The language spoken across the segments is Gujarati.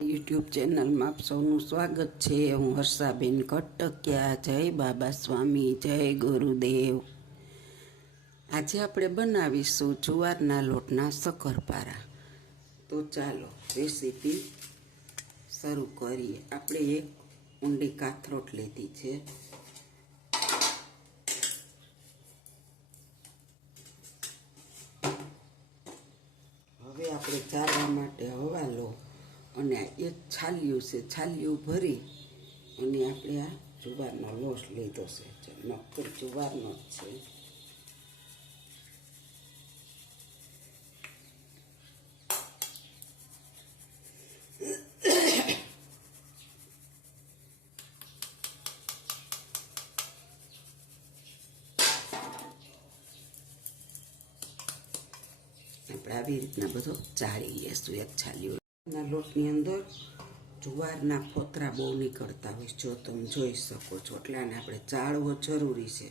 યુટ્યુબ ચેનલમાં આપ સૌનું સ્વાગત છે। હું હર્ષાબેન કટકિયા। જય બાબા સ્વામી, જય ગુરુદેવ। આજે આપણે બનાવીશું જુવારના લોટના શક્કરપારા। તો ચાલો રેસીપી શરૂ કરીએ। આપણે એક ઊંડી કાથરોટ લીધી છે। હવે આપણે ચાળવા માટે હવાલો અને એક છાલિયું છે, છાલિયું ભરી અને આપણે આ જુવારનો લોટ લીધો છે, નક્કર જુવારનો જ છે। આપણે આવી રીતના બધો ચાળી લેશું। એક છાલિયું લોટની અંદર જુવારના ફોતરા બહુ નીકળતા હોય, જો તમે જોઈ શકો છો, એટલે આને આપણે ચાળવો જરૂરી છે।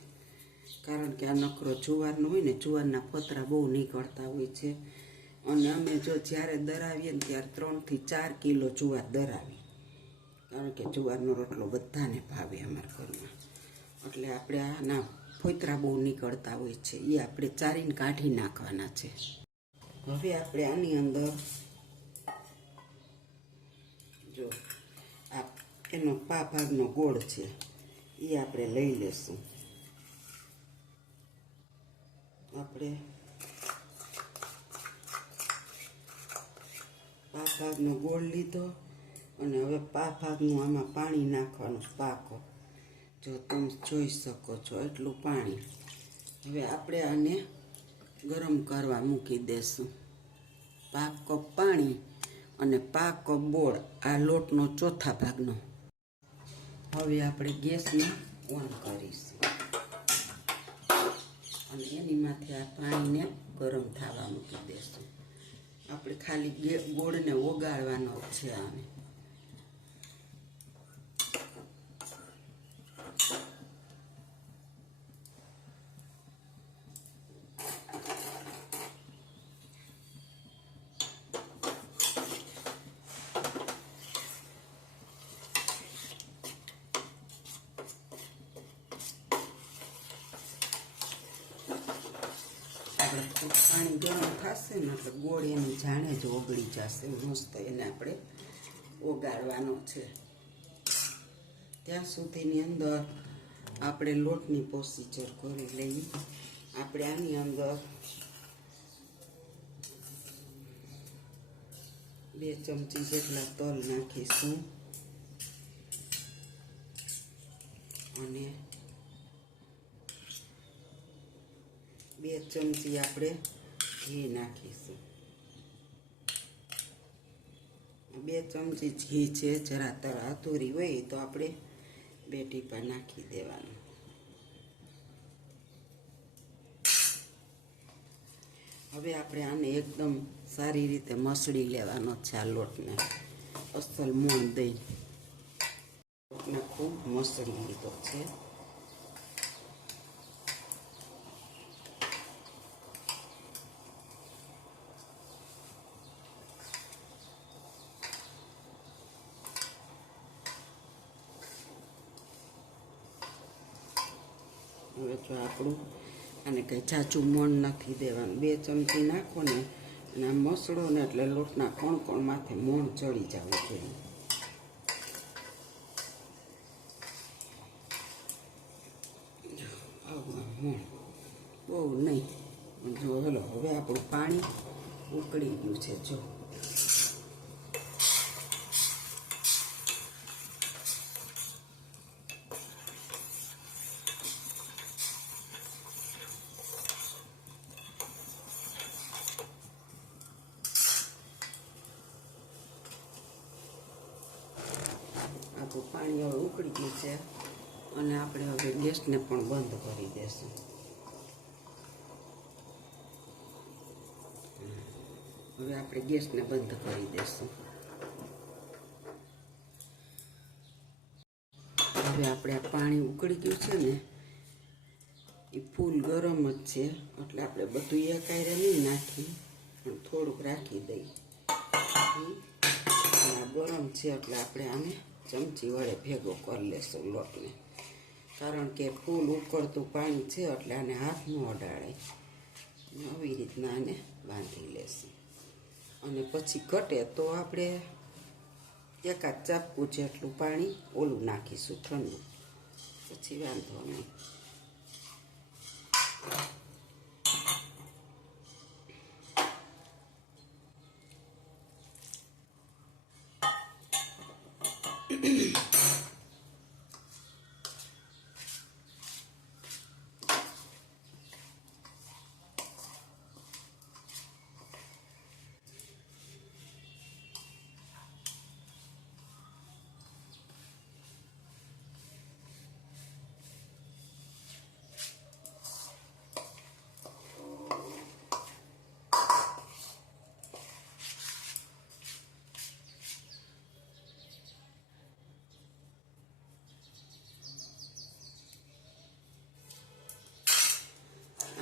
કારણ કે આ નકરો જુવારનો હોય ને, જુવારના ફોતરા બહુ નીકળતા હોય છે। અને અમે જો જ્યારે દરાવીએ ને ત્યારે 3 થી 4 કિલો જુવાર દરાવી, કારણ કે જુવારનો રોટલો બધાને ભાવે અમારા ઘરમાં। એટલે આપણે આના ફોતરા બહુ નીકળતા હોય છે, એ આપણે ચારીને કાઢી નાખવાના છે। હવે આપણે આની અંદર જો આ એનો પા ભાગનો ગોળ છે, એ આપણે લઈ લેશું। આપણે પા ભાગનો ગોળ લીધો અને હવે પા ભાગનું આમાં પાણી નાખવાનું, પાકો જો તમે જોઈ શકો છો એટલું પાણી। હવે આપણે આને ગરમ કરવા મૂકી દેશું। 5 કપ પાણી અને 5 કપ ગોળ, આ લોટનો ચોથા ભાગનો। હવે આપણે ગેસને ઓન કરીશું અને એની માથે આ પાણીને ગરમ થવા મૂકી દેશું। આપણે ખાલી ગોળને ઓગાળવાનો છે આને। પાણી ગરમ થશે ને એટલે ગોળ એની જાણે જ ઓગળી જશે મસ્ત। એને આપણે ઓગાળવાનો છે। ત્યાં સુધીની અંદર આપણે લોટની પ્રોસીજર કરી લઈએ। આપણે આની અંદર 2 ચમચી જેટલા તલ નાખીશું અને 2 ચમચી આપણે ઘી નાખીશું। 2 ચમચી ઘી છે, જરા તળાતુરી હોય તો આપણે 2 ટીપા નાખી દેવાનું। હવે આપણે આને એકદમ સારી રીતે મસળી લેવાનો છે। આ લોટને અસલ મોણ દઈ લોટને ખૂબ મસળી લીધો છે। હવે જો આપણું આને કંઈ જાચું મોણ નથી દેવાનું। 2 ચમચી નાખો ને અને આ મસળો ને એટલે લોટના કણ માથે મોણ ચડી જવું જોઈએ। આવું મોણ બહુ નહીં જો। હલો હવે આપણું પાણી ઉકળી ગયું છે, જો પાણી હવે ઉકળી ગયું છે અને આપણે હવે ગેસને પણ બંધ કરી દેશું। હવે આપણે ગેસને બંધ કરી દેશું। હવે આપણે આ પાણી ઉકળી ગયું છે ને, એ ફૂલ ગરમ જ છે, એટલે આપણે બધું એકાયરે નહીં નાખી પણ થોડુંક રાખી દઈએ। આ ગરમ ગરમ છે એટલે આપણે આને ચમચી વડે ભેગો કરી લેશું લોટને, કારણ કે ફૂલ ઉકળતું પાણી છે એટલે આને હાથ ન અડાડાય. આવી રીતના આને બાંધી લેશું અને પછી ઘટે તો આપણે એકાદ ચાપકું જેટલું પાણી ઓલું નાખીશું ઠંડુ, પછી વાંધો નહીં.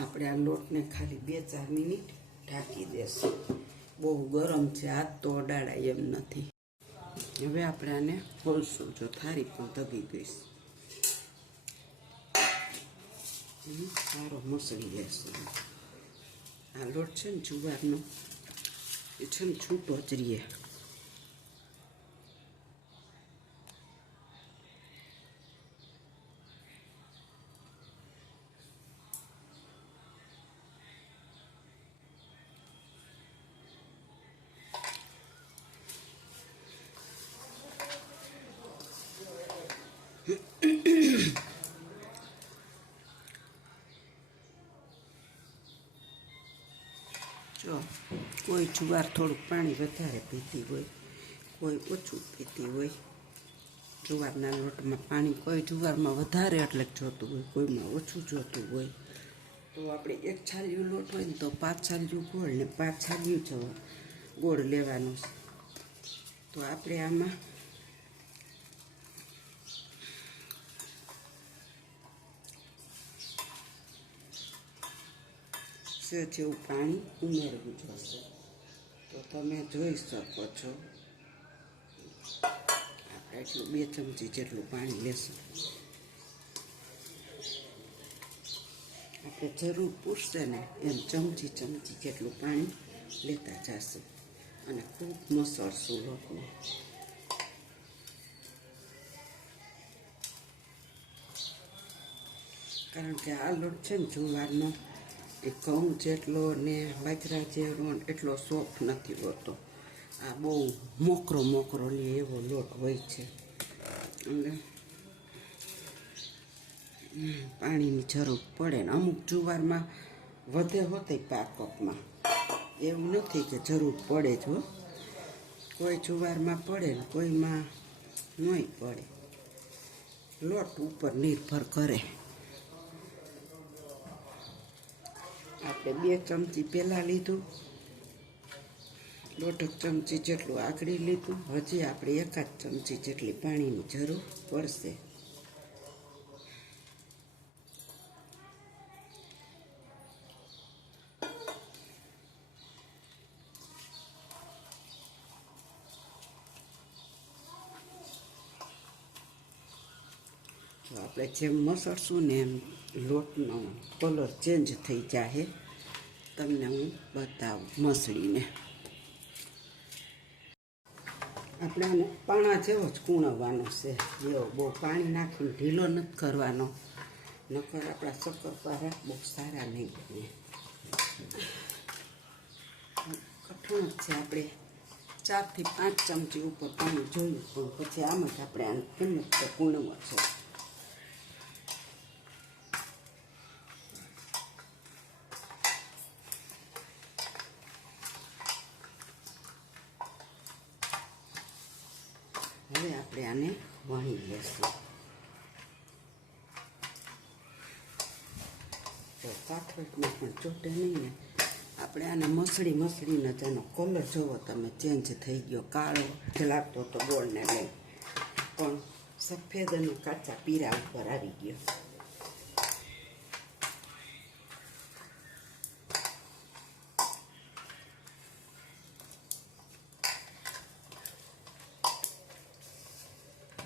આપણે આ લોટને ખાલી 2-4 મિનિટ ઢાંકી દેશું. બહુ ગરમ છે, હાથ તો અડાડાય એમ નથી. હવે આપણે આને ખોલશું. જો થાળી પણ દબી ગઈશ, સારો મસળી લેશું. આ લોટ છે ને જુવારનો, એ છે ને છૂટો જ રહીએ. જો કોઈ જુવાર થોડુંક પાણી વધારે પીતી હોય, કોઈ ઓછું પીતી હોય. જુવારના લોટમાં પાણી કોઈ જુવારમાં વધારે એટલે જોતું હોય, કોઈમાં ઓછું જોતું હોય. તો આપણે 1 છાલિયું લોટ હોય ને તો 5 છાલિયું ગોળ ને 5 છાલિયું ગોળ લેવાનું છે. તો આપણે આમાં જેવું પાણી ઉમેરવું જોશે. તો તમે જોઈ શકો છો, આપણે એટલું 2 ચમચી જેટલું પાણી લેશું. આપણે જરૂર પૂછશે ને એમ ચમચી જેટલું પાણી લેતા જશું અને ખૂબ મસળશું લોટને. કારણ કે આ લોટ છે ને જુવારનો, એ ઘઉં જેટલો ને બાજરા જેવો એટલો સોફ્ટ નથી હોતો. આ બહુ મોકરો લે એવો લોટ હોય છે. એટલે પાણીની જરૂર પડે ને અમુક જુવારમાં વધે હોતે પાકમાં, એવું નથી કે જરૂર પડે જ હો. કોઈ જુવારમાં પડે ને કોઈમાં નહીં પડે. લોટ ઉપર નિર્ભર કરે. આપણે 2 ચમચી પહેલાં લીધું, 1.5 ચમચી જેટલું આગળ લીધું. હજી આપણે 1 ચમચી જેટલી પાણીની જરૂર પડશે. તો આપણે જેમ મસળશું ને એમ લોટનો કલર ચેન્જ થઈ જાય. તમને હું બતાવું મસળીને. આપણે આને પાણા જેવો જ કૂણવવાનો છે. એવો બહુ પાણી નાખીને ઢીલો નથી કરવાનો, નકર આપણા શક્કરપારા બહુ સારા નહીં બને. કઠણ જ છે. આપણે 4 થી 5 ચમચી ઉપર પાણી જોયું, પણ પછી આમ જ આપણે આને એમ જ કૂણવો છે. હવે આપણે આને વણી લેશું. તો કાઠોટમાં પણ ચોટે નહીં ને. આપણે આને મસળીને જેનો કલર જોવો તમે ચેન્જ થઈ ગયો. કાળો લાગતો તો ગોળને લઈ, પણ સફેદ અને કાચા પીરા ઉપર આવી ગયો.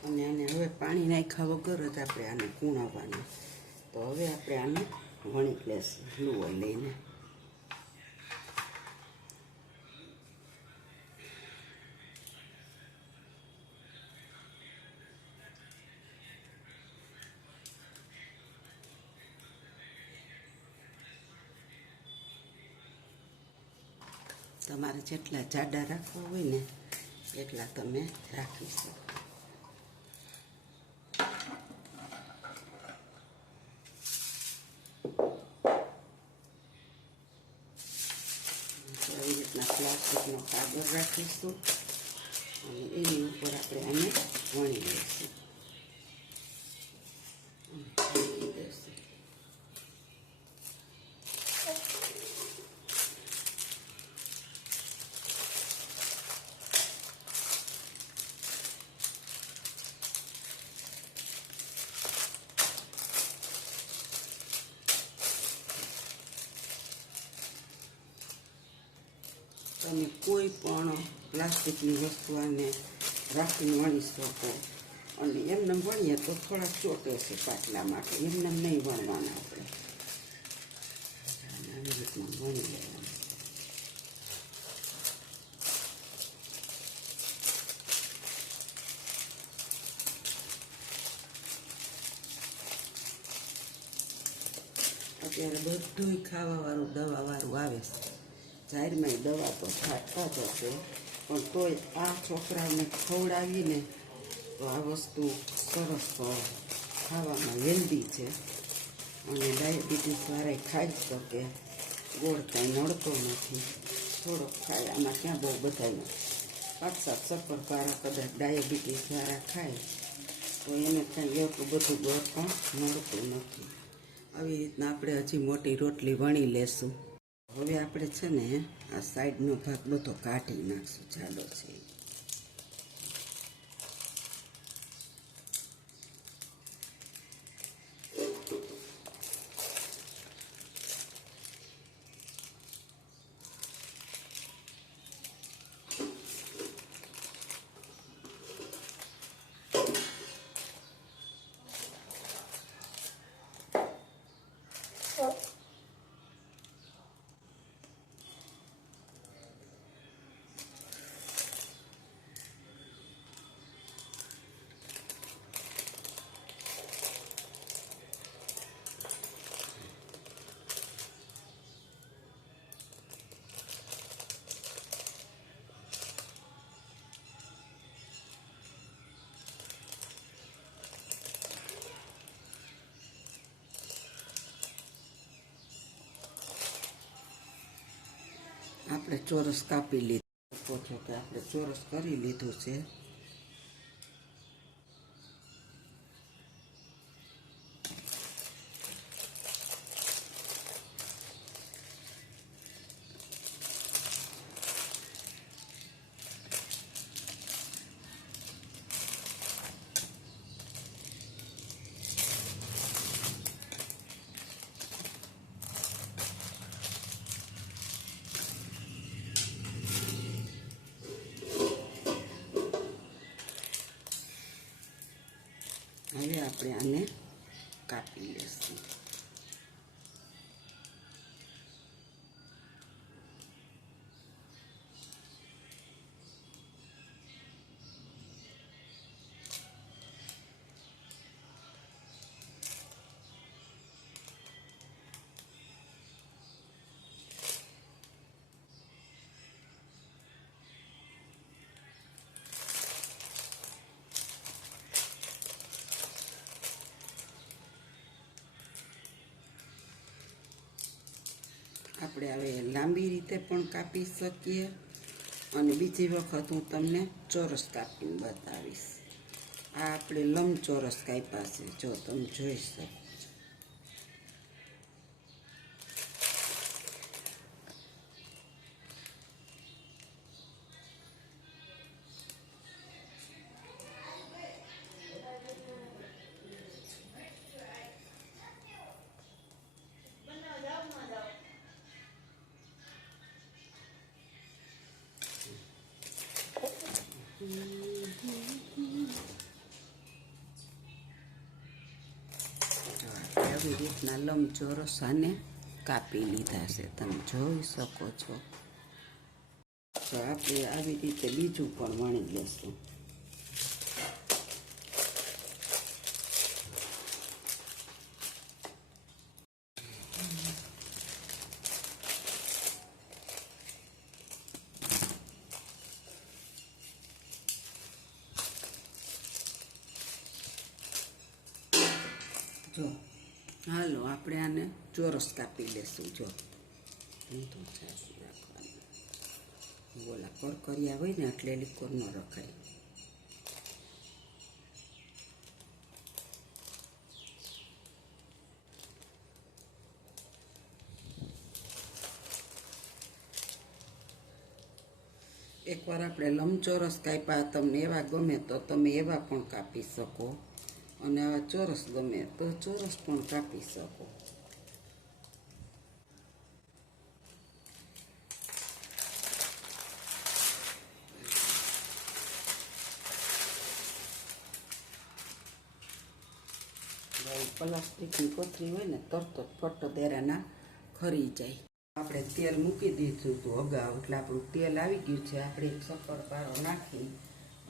અને આને હવે પાણી નાખ્યા વગર જ આપણે આને કૂણવવાનું. તો હવે આપણે આને વણી લેશું લુવો લઈને. તમારે જેટલા જાડા રાખવા હોય ને એટલા તમે રાખી શકો. આવી રીતના પ્લાસ્ટિકનો કાગળ રાખીશું અને એની ઉપર આપણે આને વણી લઈશું. તમે કોઈ પણ પ્લાસ્ટિકની વસ્તુ આને રાખીને વણી શકો. અને એમને વણીએ તો થોડાક ચોટે છે પાટલા માટે, એમને નહીં વણવાના આપણે. આવી રીતના વણી લેવાનું. અત્યારે બધું ખાવાવાળું દવાવાળું આવે છે. જાહેરમાં દવા તો છાંટતા જ હશે, પણ તોય આ છોકરાઓને ખવડાવીને તો આ વસ્તુ સરસ ખાવામાં હેલ્ધી છે. અને ડાયાબિટીસવાળાએ ખાઈ જ શકે. ગોળ કાંઈ નડતો નથી, થોડોક ખાય. આમાં ક્યાં બહુ બધાને 5-7 શક્કરપારા કદાચ ડાયાબિટીસવાળા ખાય તો એને કાંઈ એટલું બધું ગોળ પણ નડતું નથી. આવી રીતના આપણે હજી મોટી રોટલી વણી લેશું. હવે આપણે છે ને આ સાઈડનો ભાગ બધો કાઢી નાખશું, જાડો છે. આપણે ચોરસ કાપી લીધું. શકો છો કે આપણે ચોરસ કરી લીધું છે. હવે આપણે આને કાપી લઈશું. આપણે હવે લાંબી રીતે પણ કાપી શકીએ અને બીજી વખત હું તમને ચોરસ કાપીને બતાવીશ. આ આપણે લંબચોરસ કાપ્યા છે, જો તમે જોઈ શકો. આવી રીતના લંબચોરસ આને કાપી લીધા છે, તમે જોઈ શકો છો. તો આપણે આવી રીતે બીજું પણ વણી લેશું. જો હાલો આપણે આને ચોરસ કાપી લેશું. જો ઊંધું ચાસી રાખવાનું, ઓલા કરકરિયા હોય ને એટલે લીકોર ન રખાય. એકવાર આપણે લંબચોરસ કાપ્યા, તમને એવા ગમે તો તમે એવા પણ કાપી શકો, અને આવા ચોરસ ગમે તો ચોરસ પણ કાપી શકો. પ્લાસ્ટિકની કોથળી હોય ને તરત જ ફટ દેરાના ખરી જાય. આપણે તેલ મૂકી દીધું હતું અગાઉ, એટલે આપણું તેલ આવી ગયું છે. આપણે એક શક્કરપારો નાખી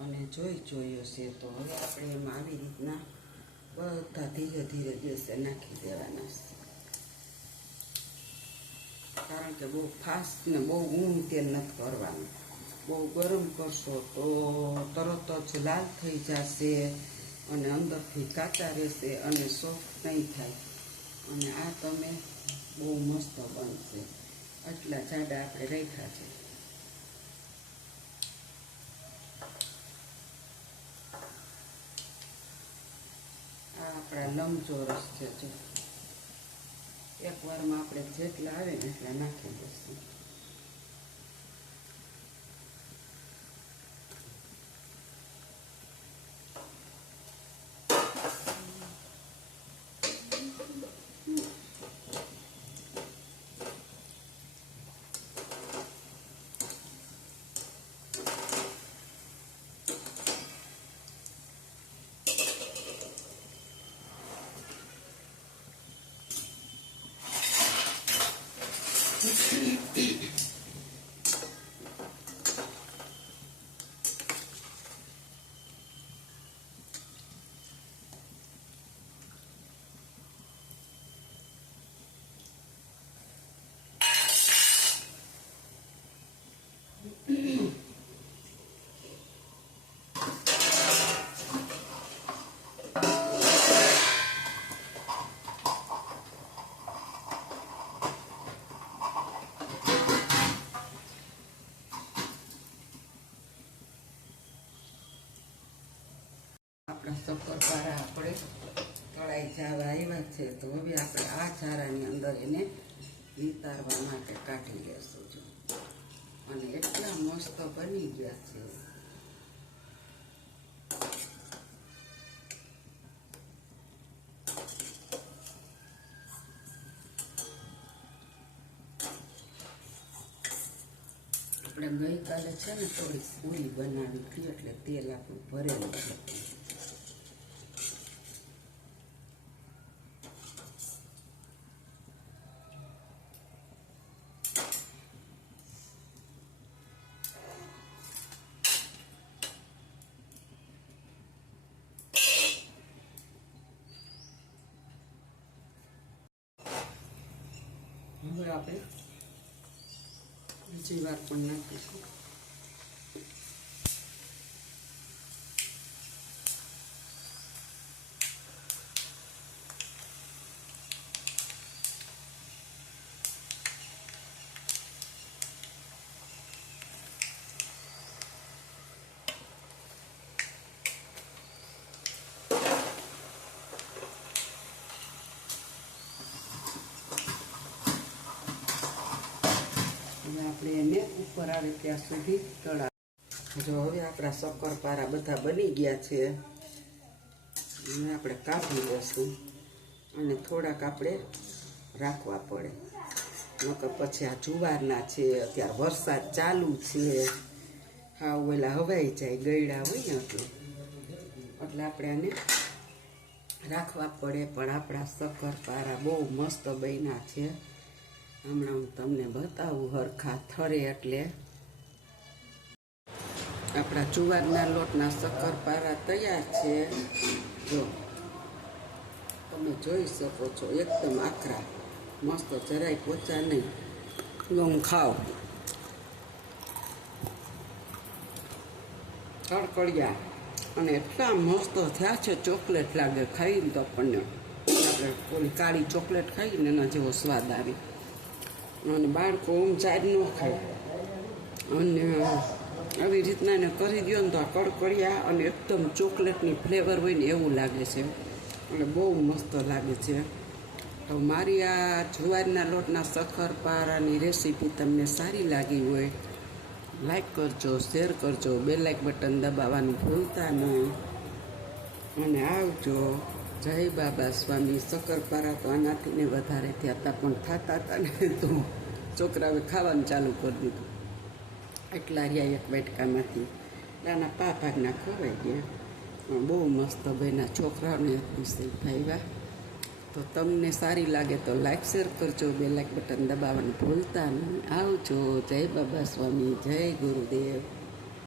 અને જોયો છે. તો હવે આપણે એમાં આવી રીતના બધા ધીરે ધીરે ગેસે નાખી દેવાના છે, કારણ કે બહુ ફાસ્ટ ને બહુ ઊંડું તેલ નથી કરવાનું. બહુ ગરમ કરશો તો તરત જ લાલ થઈ જશે અને અંદરથી કાચા રહેશે અને સોફ્ટ નહીં થાય. અને આ તમે બહુ મસ્ત બનશે. આટલા જાડા આપણે રાખ્યા છે. આ આપણા લંબચોરસ છે. જો એકવારમાં આપણે જેટલા આવે ને એટલા નાખી દઈશું. આપણા શક્કરપારા આપણે તળાઈ જવા આવ્યા છે. તો હવે આપણે આ ચારાની અંદર એને વિતારવા માટે કાઢી લેશું. જો અને એટલા મસ્ત બની ગયા છે. આપણે ગઈકાલે છે ને થોડી પૂરી બનાવી હતી, એટલે તેલ આપણું ભરેલું છે. હવે આપણે બીજી વાર પણ નાખીશું. આપણે એને ઉપર આવે ત્યાં સુધી તળા. જો હવે આપણા શક્કરપારા બધા બની ગયા છે. હવે આપણે કાઢી લઈશું અને થોડાક આપણે રાખવા પડે, નકર પછી આ જુવારના છે. અત્યારે વરસાદ ચાલુ છે, હા ઓલા હવાઈ જાય ગયડા હોય ને એટલે આપણે આને રાખવા પડે, પણ આપણા શક્કરપારા બહુ મસ્ત બન્યા છે. હમણાં હું તમને બતાવું હરખા થરે એટલે. આપણા જુવારના લોટના શક્કરપારા તૈયાર છે. જો તમે જોઈ શકો છો, એકદમ આકરા મસ્ત, જરાય પોચા નહીં. હું ખાવ કડકડિયા અને એટલા મસ્ત થયા છે. ચોકલેટ લાગે ખાઈને તો આપણને, આપણે ઓલી કાળી ચોકલેટ ખાઈને એના જેવો સ્વાદ આવે. અને બાળકો ચાર ન ખાય, અને આવી રીતના એને કરી દો ને તો આ કડકડિયા અને એકદમ ચોકલેટની ફ્લેવર હોય ને એવું લાગે છે, અને બહુ મસ્ત લાગે છે. તો મારી આ જુવારના લોટના શક્કરપારાની રેસીપી તમને સારી લાગી હોય, લાઈક કરજો, શેર કરજો, બેલ લાઈક બટન દબાવવાનું ભૂલતા નહીં. અને આવજો. જય બાબા સ્વામી. શક્કરપારા તો આનાથી ને વધારે થયા હતા, પણ થતા હતા ને તો છોકરાઓએ ખાવાનું ચાલુ કરી દીધું. એટલા રહ્યા એક વાટકામાંથી, નાના ભાગના ખવાઈ ગયા. બહુ મસ્ત બન્યા. છોકરાઓને અતિશય ભાવ્યા. તો તમને સારી લાગે તો લાઈક શેર કરજો, બે લાઈક બટન દબાવવાનું ભૂલતા નહીં. આવજો. જય બાબા સ્વામી. જય ગુરુદેવ.